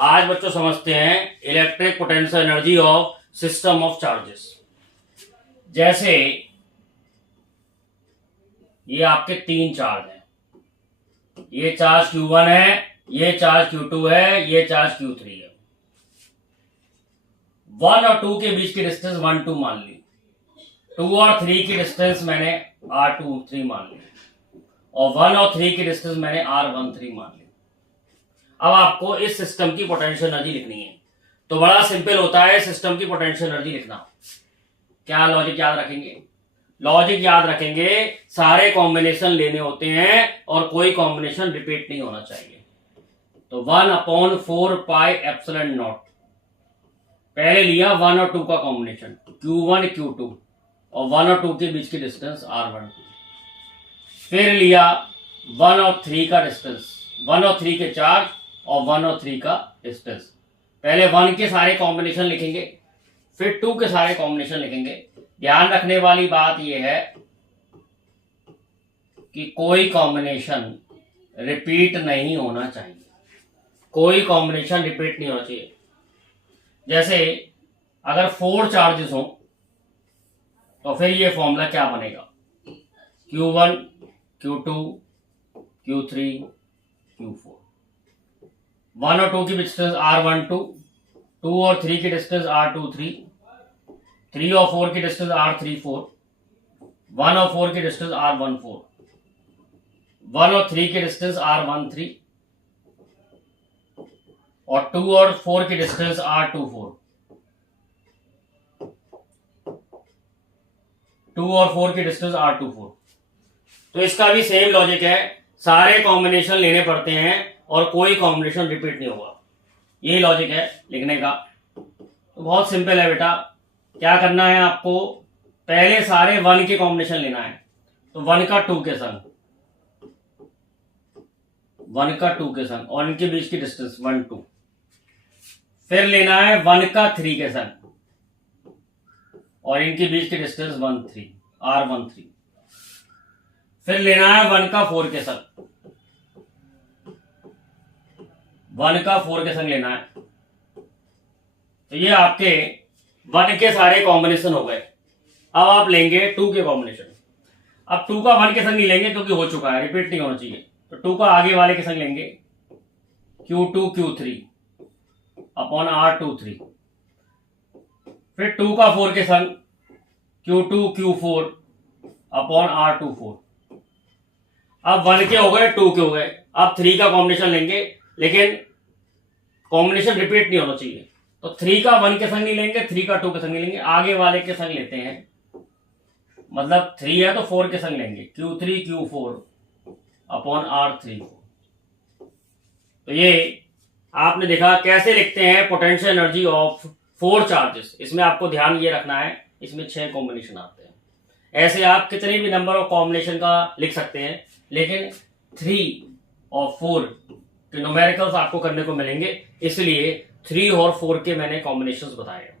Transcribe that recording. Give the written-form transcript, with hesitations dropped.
आज बच्चों समझते हैं electric potential energy of system of charges. जैसे ये आपके तीन चार्ज हैं, ये चार्ज Q1 है, ये चार्ज Q2 है, ये चार्ज Q3 है। 1 और 2 के बीच की डिस्टेंस 1 2 मान ली, 2 और 3 की डिस्टेंस मैंने R2 3 मान ली, और 1 और 3 की डिस्टेंस मैंने R1 3 मान ली। अब आपको इस सिस्टम की पोटेंशियल एनर्जी लिखनी है, तो बड़ा सिंपल होता है सिस्टम की पोटेंशियल एनर्जी लिखना। क्या लॉजिक याद रखेंगे? लॉजिक याद रखेंगे, सारे कॉम्बिनेशन लेने होते हैं और कोई कॉम्बिनेशन रिपीट नहीं होना चाहिए। तो 1/4 पाई एप्सिलॉन नॉट, पहले लिया 1 और 2 का कॉम्बिनेशन Q1 Q2 और 1 और 2 के बीच की डिस्टेंस R1, फिर लिया 1 और 3 का डिस्टेंस, 1 और 3 के चार्ज और 1 और 3 का डिस्टेंस। पहले 1 के सारे कॉम्बिनेशन लिखेंगे, फिर 2 के सारे कॉम्बिनेशन लिखेंगे। ध्यान रखने वाली बात यह है कि कोई कॉम्बिनेशन रिपीट नहीं होना चाहिए, कोई कॉम्बिनेशन रिपीट नहीं होना चाहिए। जैसे अगर 4 चार्जेस हो तो फिर ये फॉर्मूला क्या बनेगा? Q1 Q2 Q3 Q4। 1 और 2 की डिस्टेंस R12, 2 और 3 की डिस्टेंस R23, 3 और 4 की डिस्टेंस R34, 1 और 4 की डिस्टेंस R14, 1 और 3 की डिस्टेंस R13 और 2 और 4 की डिस्टेंस R24, 2 और 4 की डिस्टेंस R24। तो इसका भी सेम लॉजिक है, सारे कॉम्बिनेशन लेने पड़ते हैं और कोई कॉम्बिनेशन रिपीट नहीं होगा। यही लॉजिक है लिखने का। तो बहुत सिंपल है बेटा, क्या करना है आपको? पहले सारे 1 के कॉम्बिनेशन लेना है, तो 1 का 2 के संग, 1 का 2 के संग और इनके बीच की डिस्टेंस 1 2। फिर लेना है 1 का 3 के संग और इनके बीच की डिस्टेंस 1 3 R13। फिर लेना है 1 का 4 के संग, 1 का 4 के संग लेना है। तो ये आपके 1 के सारे कॉम्बिनेशन हो गए। अब आप लेंगे 2 के कॉम्बिनेशन। अब 2 का 1 के संग नहीं लेंगे क्योंकि हो चुका है, रिपीट नहीं होना चाहिए। तो 2 का आगे वाले के संग लेंगे Q2 Q3 अपॉन R23। फिर 2 का 4 के संग Q2 Q4 अपॉन R24। अब 1 के हो गए, 2 के हो गए, अब 3 का कॉम्बिनेशन लेंगे, लेकिन कॉम्बिनेशन रिपीट नहीं होना चाहिए। तो 3 का 1 के संग नहीं लेंगे, 3 का 2 के संग नहीं लेंगे, आगे वाले के संग लेते हैं। मतलब 3 है तो 4 के संग लेंगे Q3 Q4 अपॉन R34। तो ये आपने देखा कैसे लिखते हैं पोटेंशियल एनर्जी ऑफ 4 चार्जेस। इसमें आपको ध्यान ये रखना है, इसमें 6 कॉम्बिनेशन आते हैं। ऐसे आप कितने भी नंबर ऑफ कॉम्बिनेशन का लिख सकते हैं, लेकिन 3 और 4 के न्यूमेरिकल्स आपको करने को मिलेंगे, इसलिए 3 और 4 के मैंने कॉम्बिनेशंस बताए।